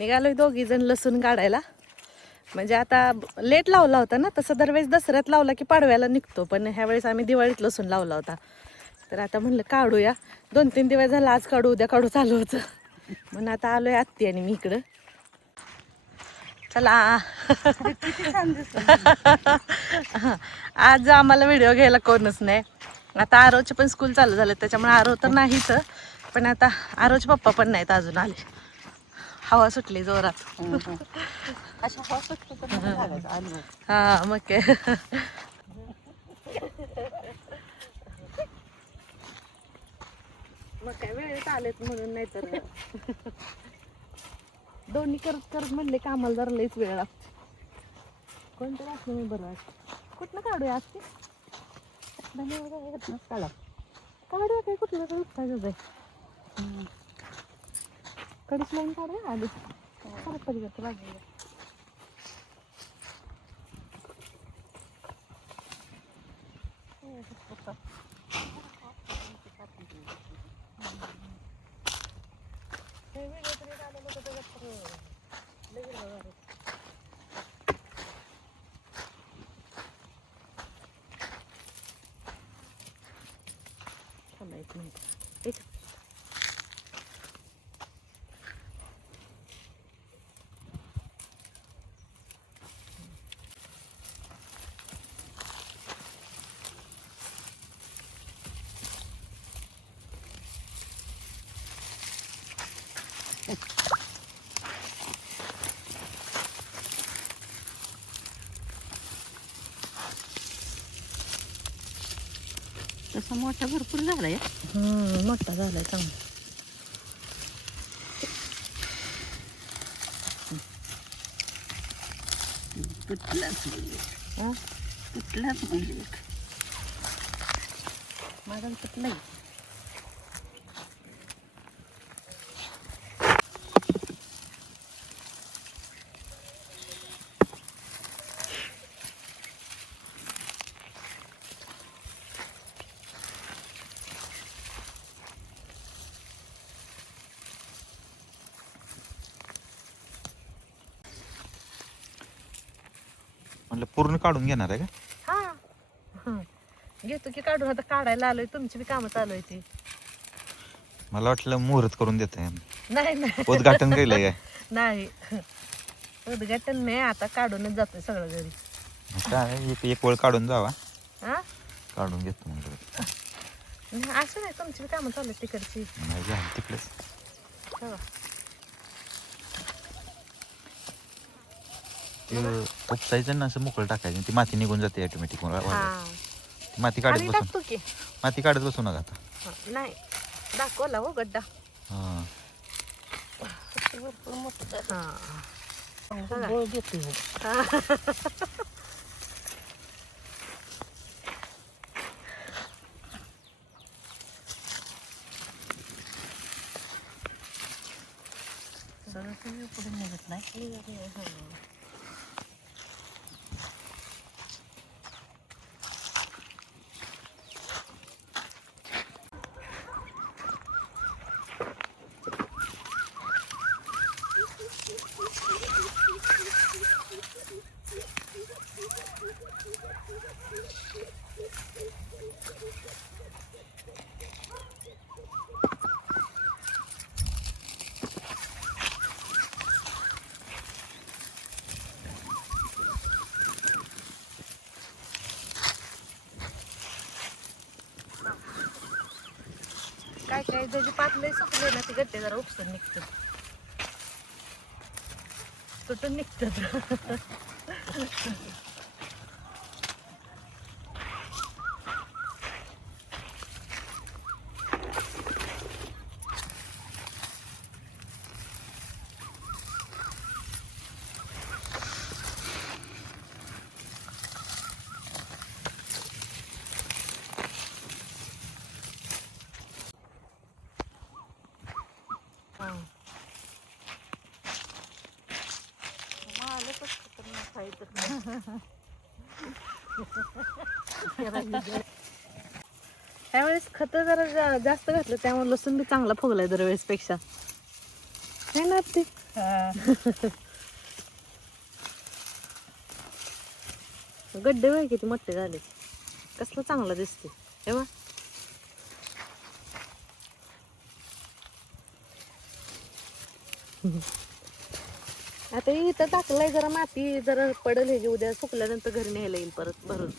निघालोय दोघी जण लसूण काढायला. म्हणजे आता लेट लावला होता ना, तसं दरवेळेस दसऱ्यात लावला की पाडव्याला निघतो, पण ह्या वेळेस आम्ही दिवाळीत लसूण लावला होता. तर आता म्हणलं काढूया. 2-3 दिवस झाला, आज काढू उद्या काढू चालू होतं. म्हणून आता आलोय आत्ती आणि मी इकडं. चला. आज आम्हाला व्हिडिओ घ्यायला कोणच नाही. आता आरोचे पण स्कूल चालू झालं, त्याच्यामुळे आरो तर नाहीच, पण आता आरोचे पप्पा पण नाहीत अजून आले. हवा सुटली जोरात. हा मग काय. मग काय वेळेत आलेत म्हणून, नाही तर दोन्ही करत करत म्हणले कामाला जरा लईच वेळ लागतो. कोणतं वाचलं मी बरं वाटतं. कुठनं काढूया आज ते काढा काढूया काय कुठलं काय उपसायचं आहे. कडीच लावून काढूया आधी. परत कधी जातं बाजूला. एक मिनिट एक तसा मोठा भरपूर झालाय. मोठा झालाय चांगला. कुठलाच म्हणजे माझा कुठलाही म्हणलं पूर्ण काढून घेणार आहे का? हा घेतो की काढून. आता काढायला आलोय, तुमची बी कामं चालू आहे ती. मला वाटलं मुहूर्त करून देत आहे. नाही नाही उद्घाटन केलंय काय? नाही उद्घाटन नाही, आता काढूनच जातोय सगळं घरी. काय एक वेळ काढून जावा. हा काढून घेतो म्हणलं. असं नाही, तुमची बी कामं चालू आहेत तिकडची. नाही झालं तिकडेच. हो. ते उपसायचं ना, असं मोकळं टाकायचं, ती माती निघून जाते ऑटोमॅटिक. हा माती काढत आम्ही बसून टाकतो की. माती काढत बसू नका आता. नाही दाखवला हो गड्डा. हा भरपूर मोठं हा गोळ घेतो. सगळं पुढे निघत नाही. काय काय त्याची पातळी सुकली ना, ती गड्डे जरा उपसून निघतात, तुटून निघतात. त्यावेळेस खत जरा जास्त घातलं, त्यामुळे लसूण बी चांगला फुगलाय दरवेळेस पेक्षा. नाही ना ते गड्डे बाई किती मोठे झाले, कसलं चांगलं दिसते हे बघ. आता इथं टाकलंय, जरा माती जरा पडल हे उद्या सुकल्यानंतर घरी न्यायला येईल परत भरून.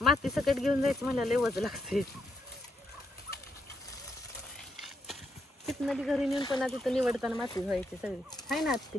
माती सकट घेऊन जायचं म्हणल्याला लय वज लागते. तिथनं ती घरी नेऊन पण तिथं निवडताना माती व्हायची सगळी आहे ना आत्ती.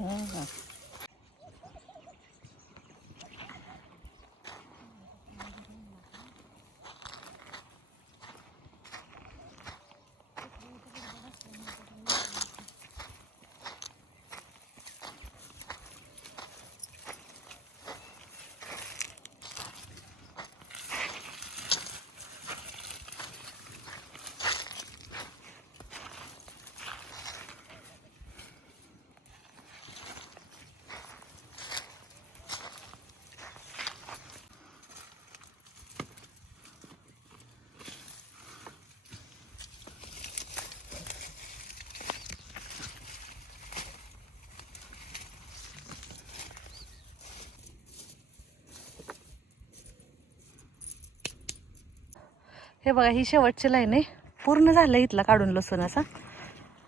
हे बघा ही शेवटची लाईन आहे, पूर्ण झालं इथला काढून लसूण असा.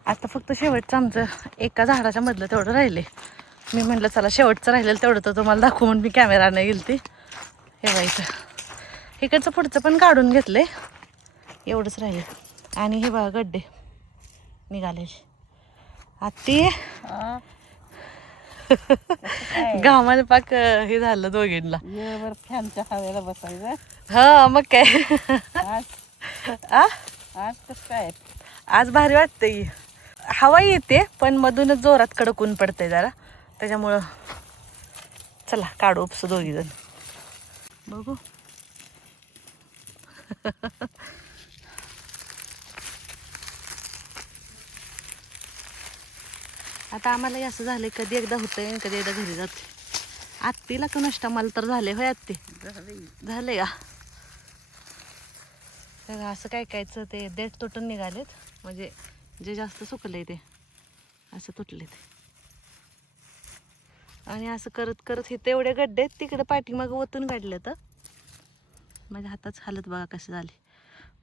आता फक्त शेवटचं आमचं एका झाडाच्या मधलं तेवढं राहिले. मी म्हटलं चला शेवटचं राहिलेलं तेवढं तर तुम्हाला दाखवू म्हणून मी कॅमेराने गेली ती. हे बघायचं इकडचं पुढचं पण काढून घेतले, एवढंच राहिले. आणि हे बघा गड्डे निघालेले आत्ती. घामाने पाक हे झालं दोघींना. फॅनच्या हवेला बसायचं. हा मग काय. आज कसं काय आज भारी वाटतंय, हवा येते पण मधूनच जोरात कडक ऊन पडतंय जरा, त्याच्यामुळं चला काढू उपसू दोघी जण बघू. आता आम्हाला असं झालंय कधी एकदा होतंय कधी एकदा घरी जाते. आत्तीला का नष्ट मला तर झाले होय आत्ती झाले का. असं काय कायचं ते देठ तुटून निघालेत, म्हणजे जे जास्त सुकलंय ते असं तुटलेत. आणि असं करत करत हे तेवढे गड्डे तिकडे पाठीमागं ओतून काढले तर माझ्या हाताच हालत बघा कसे झाले.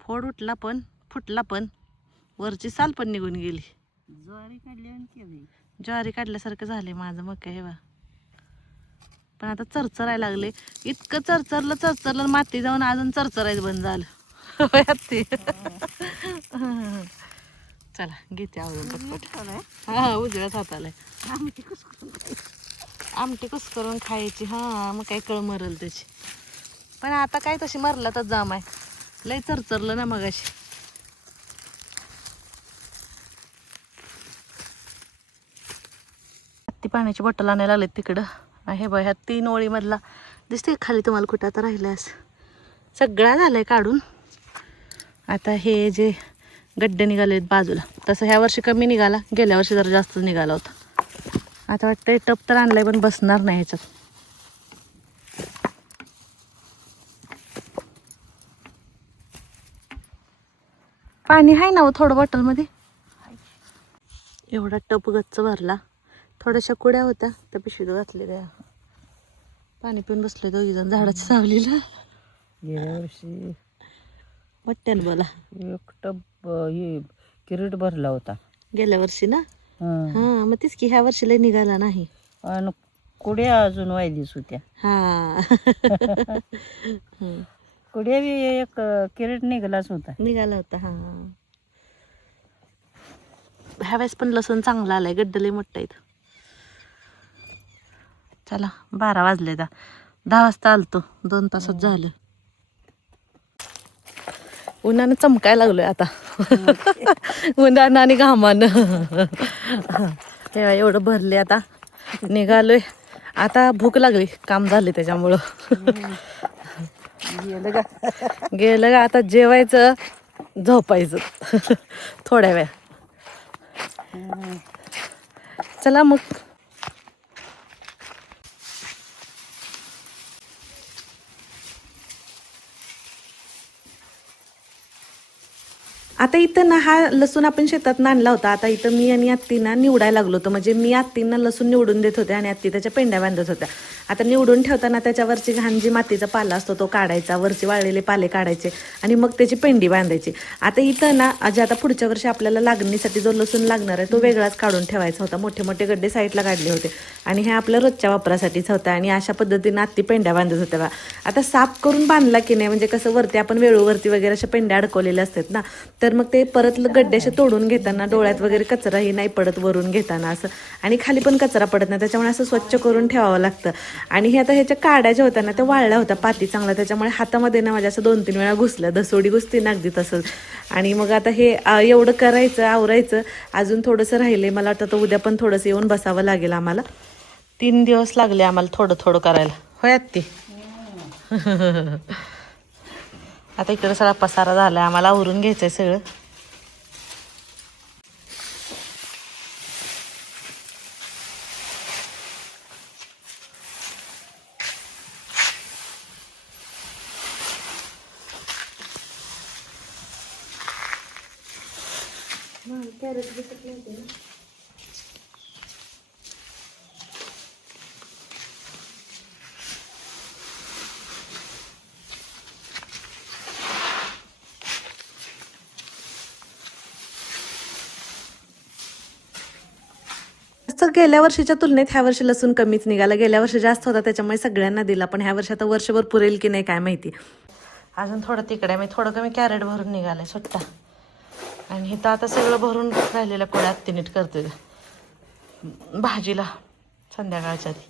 फोड उठला पण फुटला पण वरची साल पण निघून गेली. ज्वारी काढल्यासारखं झाले माझं. मग काय हे बा, पण आता चरचरायला लागले. इतकं चरचरलं माती जाऊन अजून चरचरायचं बंद झालं. चला घेते आवडून पटपट. हा उजव्याच हाताला आमटी कुस करून खायची. हा मग काय कळ मरल त्याची, पण आता काय तशी मरला तर जाम आहे. लय चरचरलं ना मगाशी. ती पाण्याची बॉटल आणायला लागले तिकडं. हे बघ ह्या 3 ओळीमधला दिसते खाली तुम्हाला कुठं आता राहिलं असं. सगळा झालाय काढून. आता हे जे गड्डे निघालेत बाजूला, तसं ह्या वर्षी कमी निघाला, गेल्या वर्षी जरा जास्त निघाला होता. आता वाटतं टप तर आणलाय पण बसणार नाही ह्याच्यात. पाणी आहे ना थोडं बॉटलमध्ये. एवढा टप गच्च भरला. थोड्याशा कुड्या होत्या त्या पिशवीत घातलेल्या. पाणी पिऊन बसले दोघी जण झाडाच्या सावलीला. गेल्या वर्षी मोठ्यानं बोला. एक टब हे किरीट भरला होता गेल्या वर्षी ना. हा मग तेच की ह्या वर्षी लय निघाला नाही. आणि कुड्या अजून वायलीच होत्या. हा कुड्या बी एक किरीट निघालाच होता. निघाला होता. हा ह्या वेळेस पण लसूण चांगला आलाय. गड्डे लय मोठं आहेत. चला 12 वाजले. 10 वाजता आलतो, 2 तासच झालं. उन्हानं चमकायला लागलोय आता. उन्हानं आणि घामानं. हे एवढं भरले आता निघालोय. आता भूक लागली, काम झाले त्याच्यामुळं. गेलं का आता जेवायचं झोपायचं थोड्या वेळ. चला मग. आता इथं ना हा लसूण आपण शेतात आणला होता. आता इथं मी आणि आत्तीना निवडायला लागलो होतो. म्हणजे मी आत्तींना लसूण निवडून देत होते आणि आत्ती त्याच्या पेंड्या बांधत होत्या. आता निवडून ठेवताना त्याच्यावरची घाण जी मातीचा पाला असतो तो काढायचा, वरचे वाळलेले पाले काढायचे आणि मग त्याची पेंडी बांधायची. आता इथं ना आता पुढच्या वर्षी आपल्याला लागणीसाठी जो लसूण लागणार आहे तो वेगळाच काढून ठेवायचा होता. मोठे मोठे गड्डे साईडला काढले होते आणि हे आपल्या रोजच्या वापरासाठीच होता. आणि अशा पद्धतीनं आत्ती पेंड्या बांधत होत्या बा. आता साफ करून बांधला की नाही, म्हणजे कसं वरती आपण वेळूवरती वगैरे अशा पेंड्या अडकवलेल्या असतात ना, तर मग ते परत गड्डे असे तोडून घेताना डोळ्यात वगैरे कचराही नाही पडत वरून घेताना असं, आणि खाली पण कचरा पडत नाही. त्याच्यामुळे असं स्वच्छ करून ठेवावं लागतं. आणि हे आता ह्याच्या काड्या ज्या होत्या ना त्या वाळल्या होत्या पाती चांगला, त्याच्यामुळे हातामध्ये ना माझ्या असं 2-3 वेळा घुसल्या, दसोडी घुसती ना अगदी तसंच. आणि मग आता हे एवढं करायचं, आवरायचं, अजून थोडंसं राहिले. मला वाटतं तर उद्या पण थोडंसं येऊन बसावं लागेल आम्हाला. 3 दिवस लागले आम्हाला थोडं थोडं करायला. होय आत्ती? आता इकडं सगळा पसारा झाला, आम्हाला आवरून घ्यायचंय सगळं. तर गेल्या वर्षीच्या तुलनेत ह्या वर्षी लसूण कमीच निघाला. गेल्या वर्षी जास्त होता त्याच्यामुळे सगळ्यांना दिला, पण ह्या वर्षी आता वर्षभर पुरेल की नाही काय माहिती. अजून थोडं तिकडे मी थोडं कमी कॅरेट भरून निघालंय सुट्टा. आणि इथं आता सगळं भरून राहिलेलं कोळ्यात ती नीट करते भाजीला संध्याकाळच्या आधी,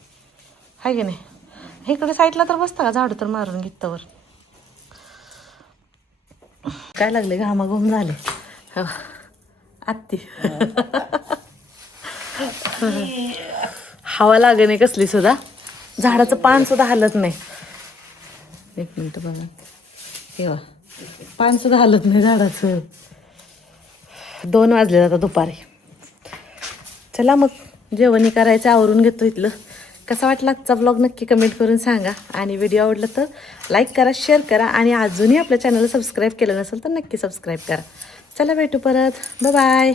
हाय की नाही. इकडे साईडला तर बसता का झाडू तर मारून घेतवर. काय लागले घामाघूम झाले हो आत्ती. हवा लागे नाही कसली सुद्धा, झाडाचं पान सुद्धा हलत नाही. 1 मिनिट बघा, हे पान सुद्धा हलत नाही झाडाचं. 2 वाजले आता दुपारी. चला मग जेवणी करायचं, आवरून घेतो इथलं. कसा वाटला आजचा ब्लॉग नक्की कमेंट करून सांगा. आणि व्हिडिओ आवडला तर लाईक करा, शेअर करा, आणि अजूनही आपल्या चॅनलला सबस्क्राईब केलं नसेल तर नक्की सबस्क्राईब करा. चला भेटू परत, बाय बाय.